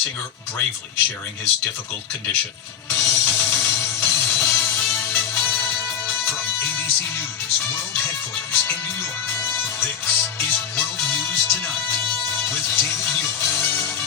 singer bravely sharing his difficult condition. From ABC News World Headquarters in New York, this is World News Tonight with David Muir.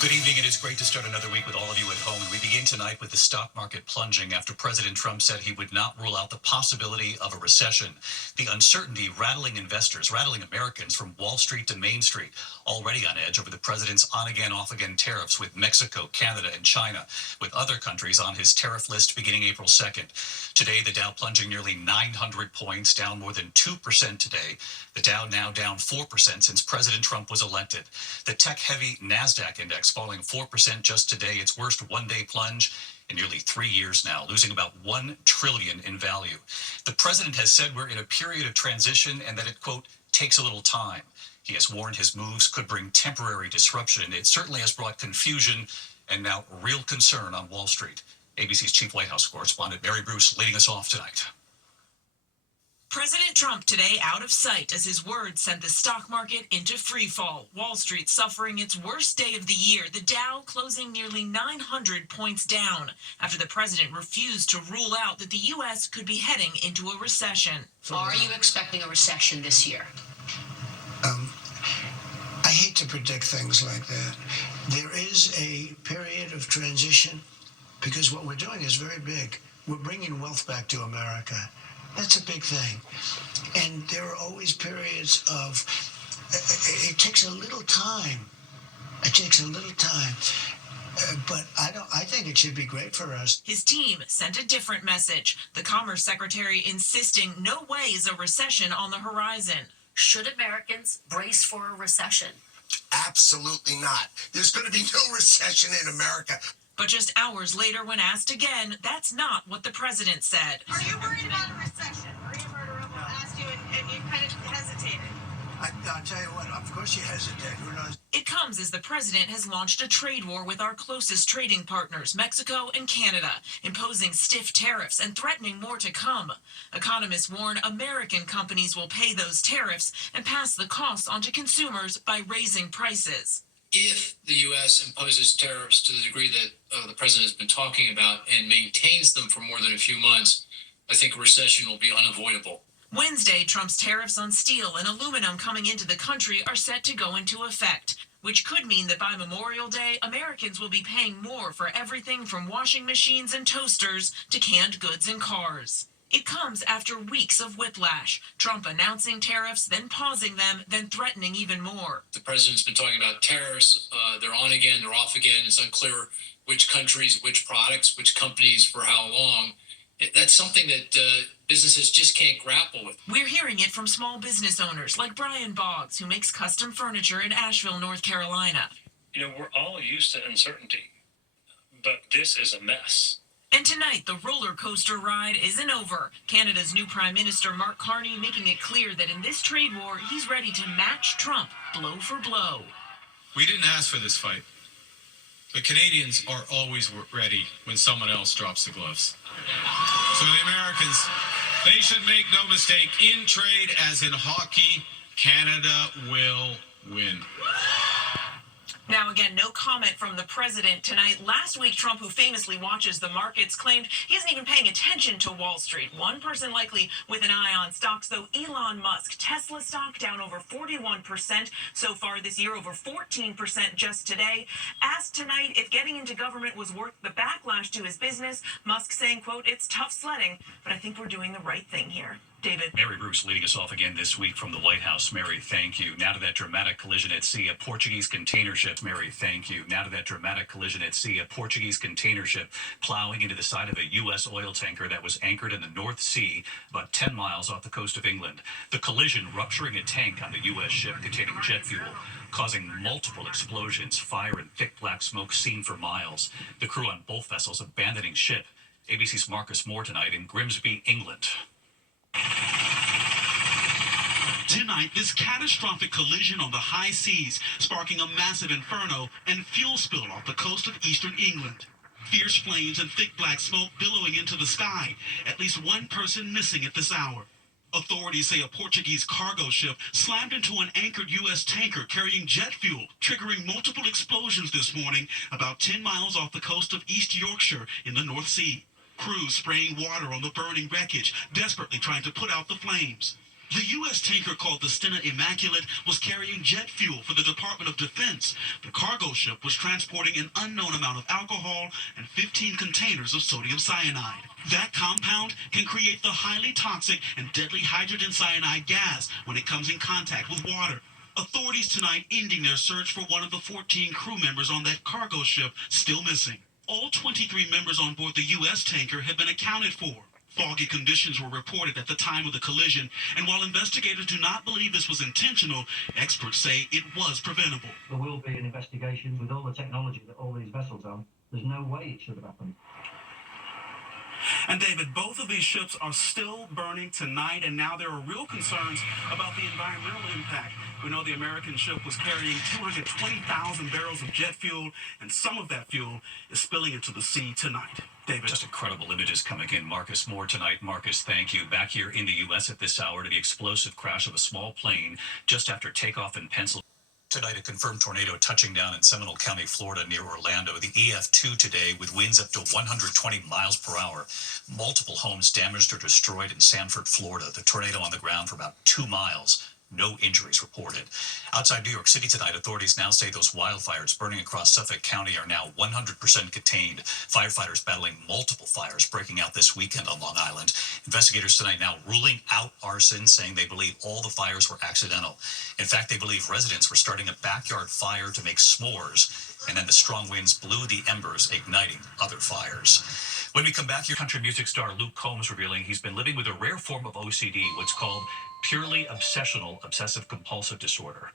Good evening. It is great to start another week with all of you at home. And we begin tonight with the stock market plunging after President Trump said he would not rule out the possibility of a recession. The uncertainty rattling investors, rattling Americans from Wall Street to Main Street, already on edge over the president's on-again, off-again tariffs with Mexico, Canada, and China, with other countries on his tariff list beginning April 2nd. Today, the Dow plunging nearly 900 points, down more than 2% today. The Dow now down 4% since President Trump was elected. The tech-heavy NASDAQ index falling 4% just today, its worst one-day plunge in nearly 3 years now, losing about $1 trillion in value. The president has said we're in a period of transition and that it, quote, takes a little time. He has warned his moves could bring temporary disruption. It certainly has brought confusion and now real concern on Wall Street. ABC's chief White House correspondent Mary Bruce leading us off tonight. President Trump today out of sight as his words sent the stock market into free fall. Wall Street suffering its worst day of the year, the Dow closing nearly 900 points down after the president refused to rule out that the U.S. could be heading into a recession. Are you expecting a recession this year? I hate to predict things like that. There is a period of transition because what we're doing is very big. We're bringing wealth back to America. That's a big thing. And there are always periods of, it takes a little time. It takes a little time. But I think it should be great for us. His team sent a different message. The Commerce Secretary insisting no way is a recession on the horizon. Should Americans brace for a recession? Absolutely not. There's going to be no recession in America. But just hours later, when asked again, that's not what the president said. Are you worried about a recession? Maria Bartiromo asked you, and you kind of hesitated. I'll tell you what, of course you hesitate. Who knows? It comes as the president has launched a trade war with our closest trading partners, Mexico and Canada, imposing stiff tariffs and threatening more to come. Economists warn American companies will pay those tariffs and pass the costs onto consumers by raising prices. If the U.S. imposes tariffs to the degree that the president has been talking about and maintains them for more than a few months, I think a recession will be unavoidable. Wednesday, Trump's tariffs on steel and aluminum coming into the country are set to go into effect, which could mean that by Memorial Day, Americans will be paying more for everything from washing machines and toasters to canned goods and cars. It comes after weeks of whiplash, Trump announcing tariffs, then pausing them, then threatening even more. The president's been talking about tariffs. They're on again, they're off again. It's unclear which countries, which products, which companies, for how long. That's something that businesses just can't grapple with. We're hearing it from small business owners like Brian Boggs, who makes custom furniture in Asheville, North Carolina. You know, we're all used to uncertainty, but this is a mess. And tonight, the roller coaster ride isn't over. Canada's new Prime Minister, Mark Carney, making it clear that in this trade war, he's ready to match Trump blow for blow. We didn't ask for this fight. The Canadians are always ready when someone else drops the gloves. So the Americans, they should make no mistake, in trade as in hockey, Canada will win. Now, again, no comment from the president tonight. Last week, Trump, who famously watches the markets, claimed he isn't even paying attention to Wall Street. One person likely with an eye on stocks, though, Elon Musk. Tesla stock down over 41% so far this year, over 14% just today. Asked tonight if getting into government was worth the backlash to his business, Musk saying, quote, "It's tough sledding, but I think we're doing the right thing here." David. Mary Bruce leading us off again this week from the White House. Mary, thank you. Now to that dramatic collision at sea. A Portuguese container ship. Mary, thank you. Now to that dramatic collision at sea. A Portuguese container ship plowing into the side of a U.S. oil tanker that was anchored in the North Sea, about 10 miles off the coast of England. The collision rupturing a tank on the U.S. ship containing jet fuel, causing multiple explosions, fire, and thick black smoke seen for miles. The crew on both vessels abandoning ship. ABC's Marcus Moore tonight in Grimsby, England. Tonight, this catastrophic collision on the high seas, sparking a massive inferno and fuel spill off the coast of eastern England. Fierce flames and thick black smoke billowing into the sky. At least one person missing at this hour. Authorities say a Portuguese cargo ship slammed into an anchored U.S. tanker carrying jet fuel, triggering multiple explosions this morning about 10 miles off the coast of East Yorkshire in the North Sea. Crews spraying water on the burning wreckage, desperately trying to put out the flames. The U.S. tanker called the Stena Immaculate was carrying jet fuel for the Department of Defense. The cargo ship was transporting an unknown amount of alcohol and 15 containers of sodium cyanide. That compound can create the highly toxic and deadly hydrogen cyanide gas when it comes in contact with water. Authorities tonight ending their search for one of the 14 crew members on that cargo ship still missing. All 23 members on board the U.S. tanker have been accounted for. Foggy conditions were reported at the time of the collision, and while investigators do not believe this was intentional, experts say it was preventable. There will be an investigation with all the technology that all these vessels have. There's no way it should have happened. And David, both of these ships are still burning tonight, and now there are real concerns about the environmental impact. We know the American ship was carrying 220,000 barrels of jet fuel, and some of that fuel is spilling into the sea tonight. David. Just incredible images coming in. Marcus Moore tonight. Marcus, thank you. Back here in the U.S. at this hour to the explosive crash of a small plane just after takeoff in Pennsylvania. Tonight, a confirmed tornado touching down in Seminole County, Florida, near Orlando. The EF2 today with winds up to 120 miles per hour. Multiple homes damaged or destroyed in Sanford, Florida. The tornado on the ground for about 2 miles. No injuries reported. Outside New York City tonight, authorities now say those wildfires burning across Suffolk County are now 100% contained. Firefighters battling multiple fires breaking out this weekend on Long Island. Investigators tonight now ruling out arson, saying they believe all the fires were accidental. In fact, they believe residents were starting a backyard fire to make s'mores, and then the strong winds blew the embers, igniting other fires. When we come back here, country music star Luke Combs revealing he's been living with a rare form of OCD, what's called purely obsessional obsessive compulsive disorder.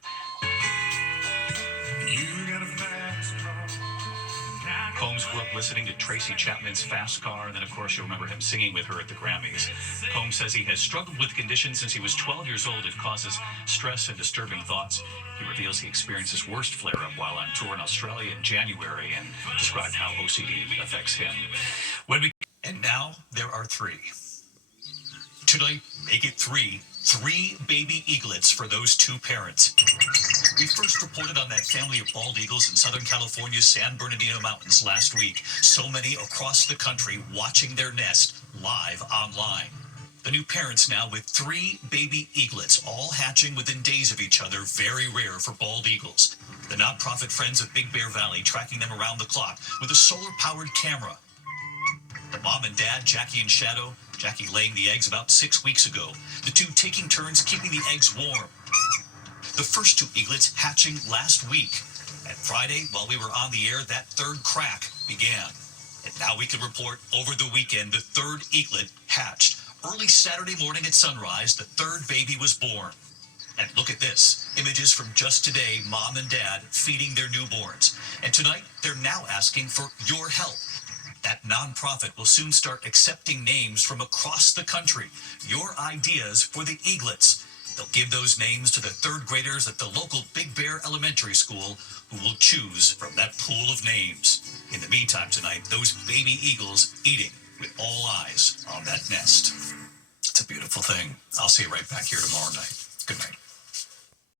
Combs grew up listening to Tracy Chapman's Fast Car, and then of course you'll remember him singing with her at the Grammys. Combs says he has struggled with the condition since he was 12 years old. It causes stress and disturbing thoughts. He reveals he experienced his worst flare-up while on tour in Australia in January and described how OCD affects him. And now there are 3. Tonight, make it 3. 3 baby eaglets for those 2 parents. We first reported on that family of bald eagles in Southern California's San Bernardino Mountains last week. So many across the country watching their nest live online. The new parents now with 3 baby eaglets, all hatching within days of each other, very rare for bald eagles. The nonprofit Friends of Big Bear Valley tracking them around the clock with a solar-powered camera. The mom and dad, Jackie and Shadow, Jackie laying the eggs about 6 weeks ago. The 2 taking turns keeping the eggs warm. The first 2 eaglets hatching last week. And Friday, while we were on the air, that 3rd crack began. And now we can report over the weekend the 3rd eaglet hatched. Early Saturday morning at sunrise, the 3rd baby was born. And look at this. Images from just today, mom and dad feeding their newborns. And tonight, they're now asking for your help. That nonprofit will soon start accepting names from across the country. Your ideas for the eaglets. They'll give those names to the 3rd graders at the local Big Bear Elementary School who will choose from that pool of names. In the meantime tonight, those baby eagles eating with all eyes on that nest. It's a beautiful thing. I'll see you right back here tomorrow night. Good night.